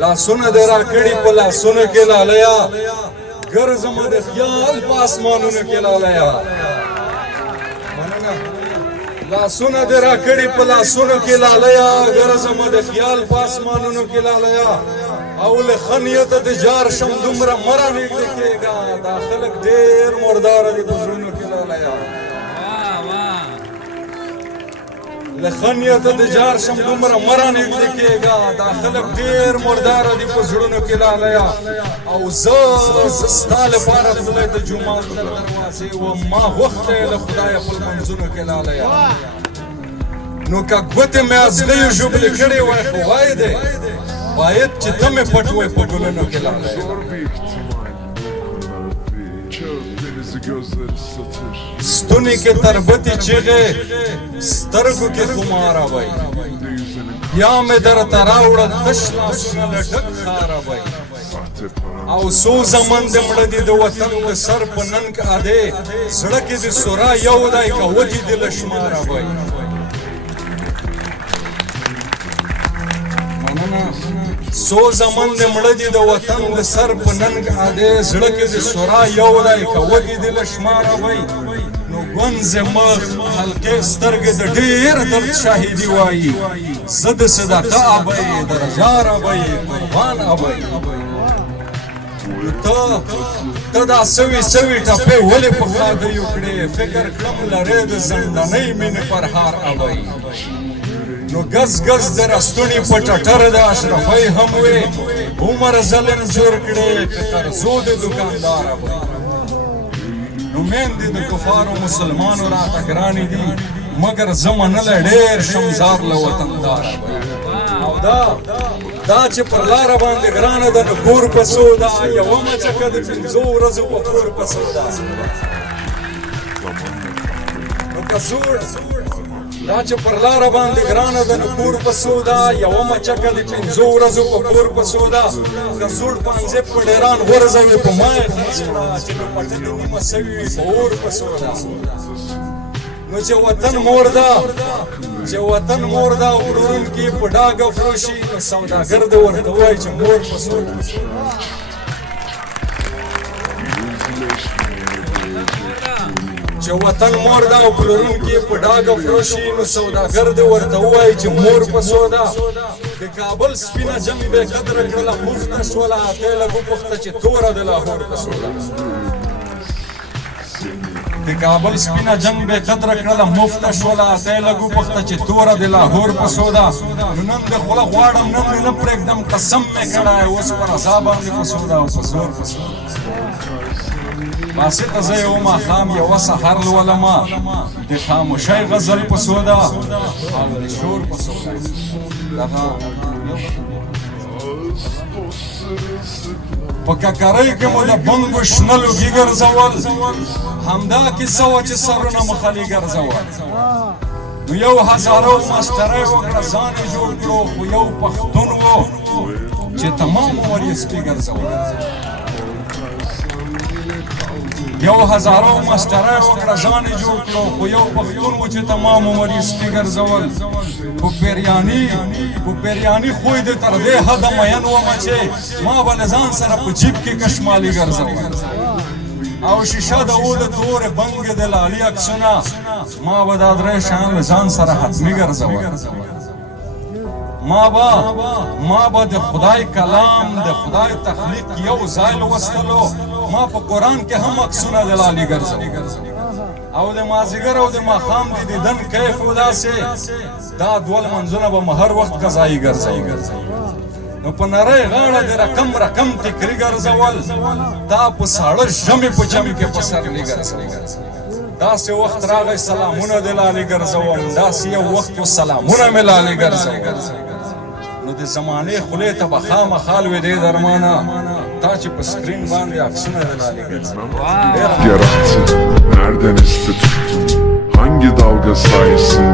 لاسونه دې راکړي په لاسونو کې لالیا ګرځم د خیال په اسمانونو کې لالیا لاسونه دې راکړي په لاسونو کې لالیا ګرځم د خیال په اسمانونو کې لالیا او له خنیت د جار شم دومره مرا نږدې کېږه دا خلک ډېر مرداره دي په زړونو کې لالیا لخنیت د جار شم دومره مرا نږدې کېږه دا خلک ډېر مرداره دي په زړونو کې لالیا او زه ستا لپاره تللی د جومات تر دروازې وم ما غوښتی له خدایه په لمنځونو کې لالیا نو که ګوتې مې ازغیو ژوبلې کړې وای خو وای دی باید چې ته مې پټ وای په ګلونو کې لالیا ستونی کې تربتې چیغې سترګو کې خماره وای بیا مې درته راوړه تش لاسونه له ډک ښاره وای او څو زمن د مړه دي د وطن د سر په ننګ ادې زړه کې د سورا یو دی که وتې دې له شماره وای څو زمن د مړه دي د وطن د سر په ننګ ادې زړه کې د سورا یو دی که وتې دې له شماره وای نو ګونځې مخ حلقې سترګې د ډېر درد شاهدي وایي زه د صدقه ابۍ د رجار ابۍ قربان ابۍ ته دا سوي سوي ټپې ولې په خادیو کړې فکر کړم لرې د زندنۍ مینې پرهار ابۍ نو ګز ګز د رستوني په ټټر د اشرفۍ هم وې عمر ظلم جوړ کړې که قرضو د دوکاندار ابۍ نو میندې د کفارو مسلمانو راته ګرانې دي مګر زه منلی ډېر شم زار له وطندار او دا چې پر لاره باندې ګرانه ده نو کور په څو ده یوه مچکه د پنځو ورځو په کور په څو ده نو که زوړ دا چې پر لاره باندې ګرانه ده نو کور په څو ده یوه مچکه د پنځو ورځو په کور په څو ده که زوړ پانځې په ډېران غورځوي په ما یې خلاص کړه چې نو پټه دې نیمه سوي وي په اور په څو ده نو چې وطن مور ده چې وطن مور ده وړونکي په ډاګه فروشي نو سوداګر دې ورته وایي چې مور په څو ده چې وطن مور ده او پلورونکي په ډاګه فروشي نو سوداګر دې ورته ووایي چې مور په څو ده د کابل سپینه جنګ بې قدره کړله مفته شوله ته یې لږ وپوښته چې توره د لاهور په څو ده د کابل سپینه جنګ بې قدره کړله مفته شوله ته یې لږ وپوښته چې توره د لاهور په څو ده نو نن دې خوله غواړم نن دې نه پرېږدم قسم مې کړی اوس پر عذاب باندې په څو ده او په زور په څو باسطه زه یو ماښام یوه سحر لولمه د خاموشۍ غزل په څو ده او د شور په څو ده په ککرۍ کې مو د بنګو شنه لوګي ګرځول همدا کیسه وه چې سرونه مخلي ګرځول نو یو هزارو ماسټرۍ وکړه ځان یې جوړ کړو خو یو پښتون و چې تمام عمر یې سپي ګرځول یو هزارو ماسټرۍ وکړه ځان یې جوړ کړو خو یو پښتون و چې تمام عمر یې سپي ګرځول په پیریاني خوی دې تر دې حده مین ومه چې ما به له ځان سره په جیب کې کشمالي ګرځول او شیشه د او د تورې بنګې د لالي عکسونه ما به دا درې شیان له ځان سره حتمي ګرځول ما به د خدای کلام د خدای تخلیق یو ځای لوستلو ما په قرآن کې هم عکسونه د لالي ګرځول او د مازدیګر او د ماښام د دیدن کیف و داسې دا دوه لمنځونه به مه هر وخت قضایي ګرځوي نو په نرۍ غاړه د رقم تکري ګرځول دا په ساړه ژمي په جمع کې په سرني ګرځوي داسې وخت راغی سلامونه د لالي ګرځوم داسې یو وخت و سلامونه مې لالي ګرځوم نو د زمانې خولې ته به خامخا لوېدې درمانه تا چې په سکرین باندې عکسونه د لالي ګرځوي Yarattı, nereden esti tuttun, hangi dalga sayesinde